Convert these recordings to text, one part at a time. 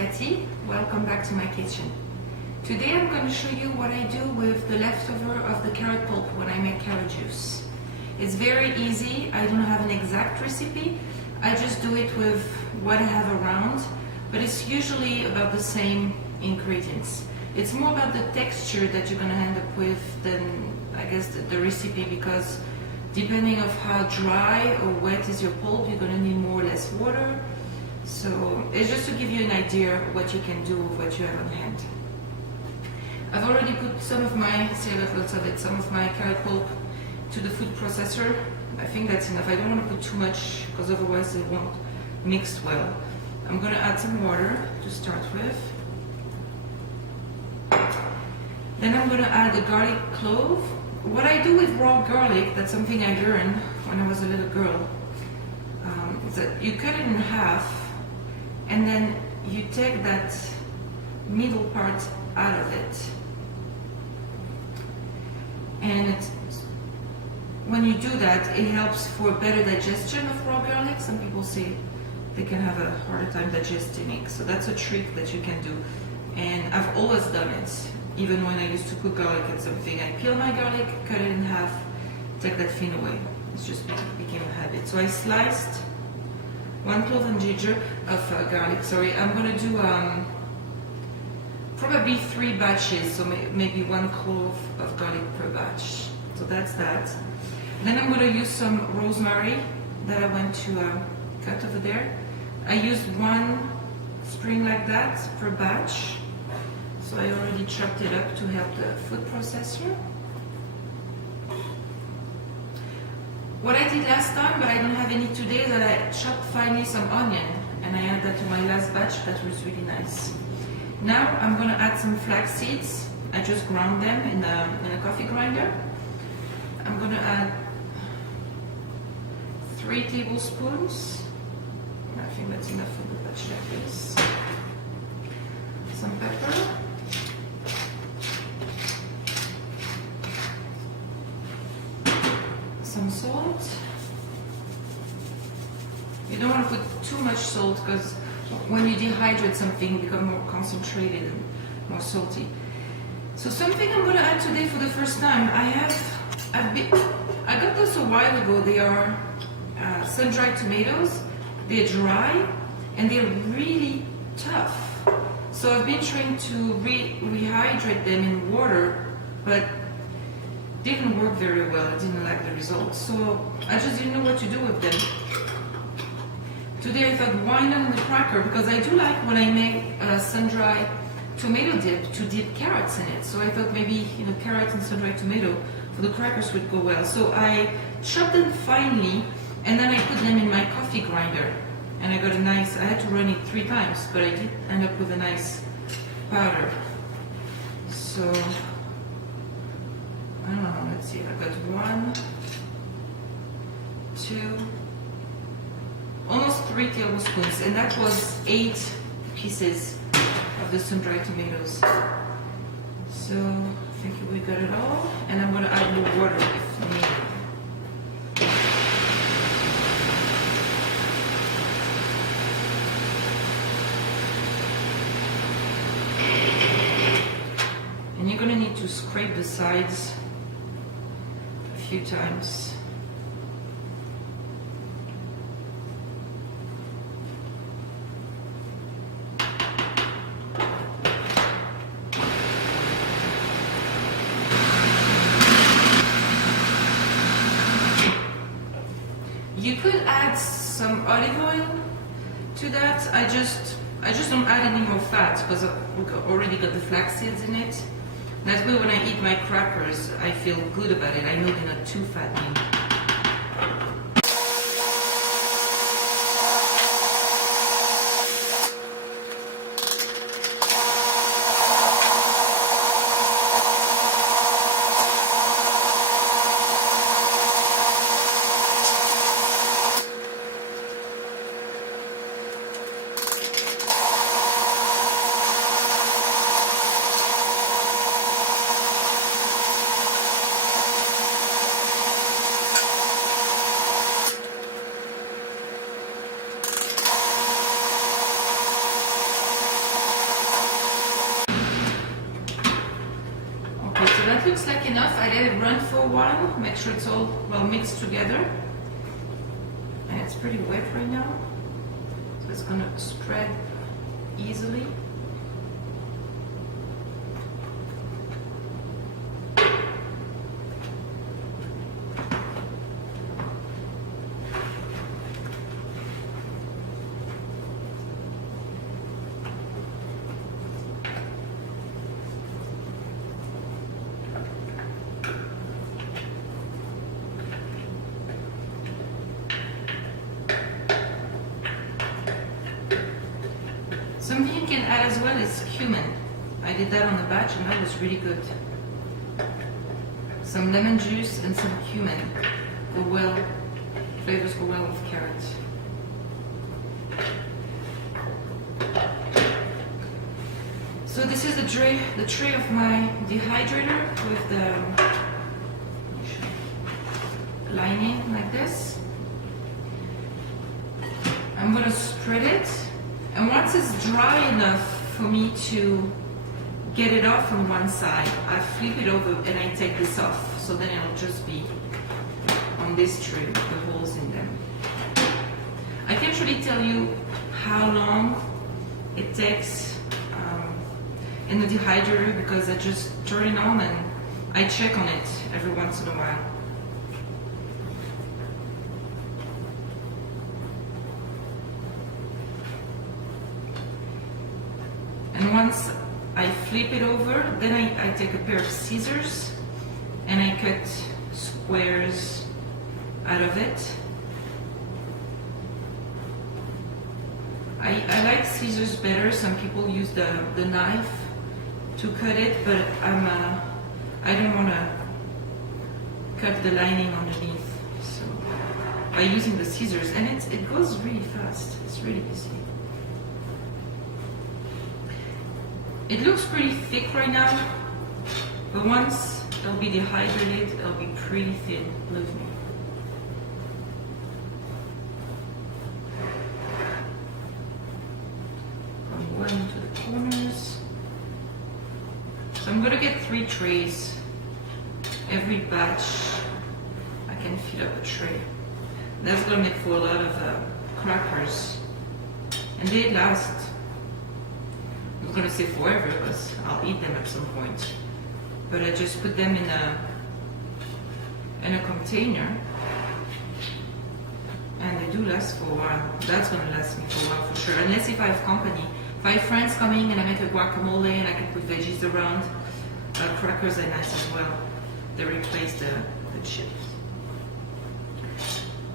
Cathy. Welcome back to my kitchen. Today I'm going to show you what I do with the leftover of the carrot pulp when I make carrot juice. It's very easy. I don't have an exact recipe. I just do it with what I have around, but it's usually about the same ingredients. It's more about the texture that you're going to end up with than, I guess, the recipe, because depending on how dry or wet is your pulp, you're going to need more or less water. So it's just to give you an idea of what you can do with what you have on hand. I've already put some of my, see, I got lots of it, some of my carrot pulp to the food processor. I think that's enough. I don't want to put too much because otherwise it won't mix well. I'm going to add some water to start with. Then I'm going to add the garlic clove. What I do with raw garlic, that's something I learned when I was a little girl, is that you cut it in half and then you take that middle part out of it. And when you do that, it helps for better digestion of raw garlic. Some people say they can have a harder time digesting it. So that's a trick that you can do. And I've always done it. Even when I used to cook garlic and something, I peel my garlic, cut it in half, take that fin away. It's just became a habit. So I sliced 1 clove and ginger of garlic. Sorry, I'm going to do probably 3 batches, so maybe 1 clove of garlic per batch. So that's that. Then I'm going to use some rosemary that I went to cut over there. I used 1 sprig like that per batch. So I already chopped it up to help the food processor. What I did last time, but I don't have any today, that I chopped finely some onion and I added that to my last batch. That was really nice. Now I'm going to add some flax seeds. I just ground them in a coffee grinder. I'm going to add 3 tablespoons. I think that's enough for the batch like this. Some pepper. Some salt. You don't want to put too much salt because when you dehydrate something, it becomes more concentrated and more salty. So something I'm going to add today for the first time, I got those a while ago. They are sun-dried tomatoes. They're dry and they're really tough. So I've been trying to rehydrate them in water, but didn't work very well. I didn't like the results. So I just didn't know what to do with them. Today I thought, why not in the cracker? Because I do like when I make a sun-dried tomato dip to dip carrots in it. So I thought maybe, carrots and sun-dried tomato for the crackers would go well. So I chopped them finely and then I put them in my coffee grinder. And I got a nice, I had to run it 3 times, but I did end up with a nice powder. So, I don't know, let's see, I got 1, 2, almost 3 tablespoons, and that was 8 pieces of the sun-dried tomatoes. So, I think we got it all, and I'm going to add more water if needed. And you're going to need to scrape the sides a few times. You could add some olive oil to that. I just don't add any more fat because I've already got the flax seeds in it. That way when I eat my crackers, I feel good about it. I know they're not too fattening. looks like enough. I let it run for a while, make sure it's all well mixed together. And it's pretty wet right now, so it's gonna spread easily. Something you can add as well is cumin. I did that on the batch and that was really good. Some lemon juice and some cumin go well, flavors go well with carrot. So this is the tray of my dehydrator with the lining like this. I'm gonna spread it. And once it's dry enough for me to get it off on one side, I flip it over and I take this off. So then it'll just be on this tray with the holes in them. I can't really tell you how long it takes in the dehydrator because I just turn it on and I check on it every once in a while. And once I flip it over, then I take a pair of scissors and I cut squares out of it. I like scissors better. Some people use the knife to cut it, but I don't want to cut the lining underneath. So by using the scissors, and it goes really fast. It's really easy. It looks pretty thick right now, but once it'll be dehydrated, it'll be pretty thin, believe me. From one to the corners. So I'm gonna get 3 trays. Every batch, I can fill up a tray. That's gonna make for a lot of crackers, and they last. I'm going to say forever because I'll eat them at some point. But I just put them in a container and they do last for a while. That's going to last me for a while for sure. Unless if I have company. If I have friends coming and I make a guacamole and I can put veggies around, crackers are nice as well. They replace the chips.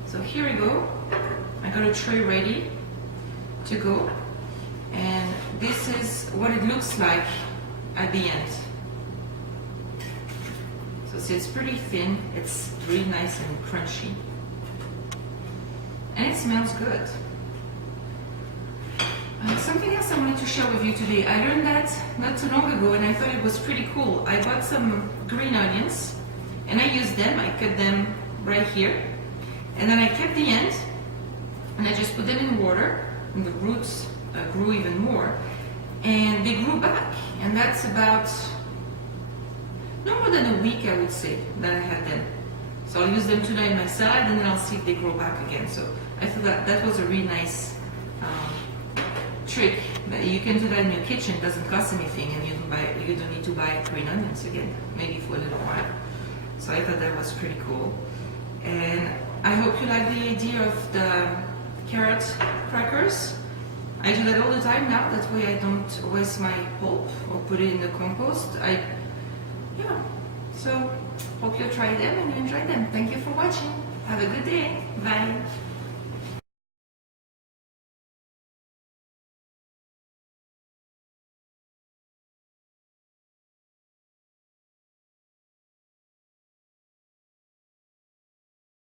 So here we go. I got a tray ready to go. And this is what it looks like at the end. So see, it's pretty thin. It's really nice and crunchy. And it smells good. Something else I wanted to share with you today. I learned that not too long ago and I thought it was pretty cool. I bought some green onions and I used them. I cut them right here. And then I kept the end and I just put them in water and the roots grew even more, and they grew back, and that's about no more than a week, I would say, that I had them. So I'll use them tonight in my salad, and then I'll see if they grow back again. So I thought that was a really nice trick. That you can do that in your kitchen. It doesn't cost anything, and you don't need to buy green onions again, maybe for a little while. So I thought that was pretty cool, and I hope you like the idea of the carrot crackers. I do that all the time now, that way I don't waste my pulp or put it in the compost. So hope you try them and you enjoy them. Thank you for watching. Have a good day. Bye.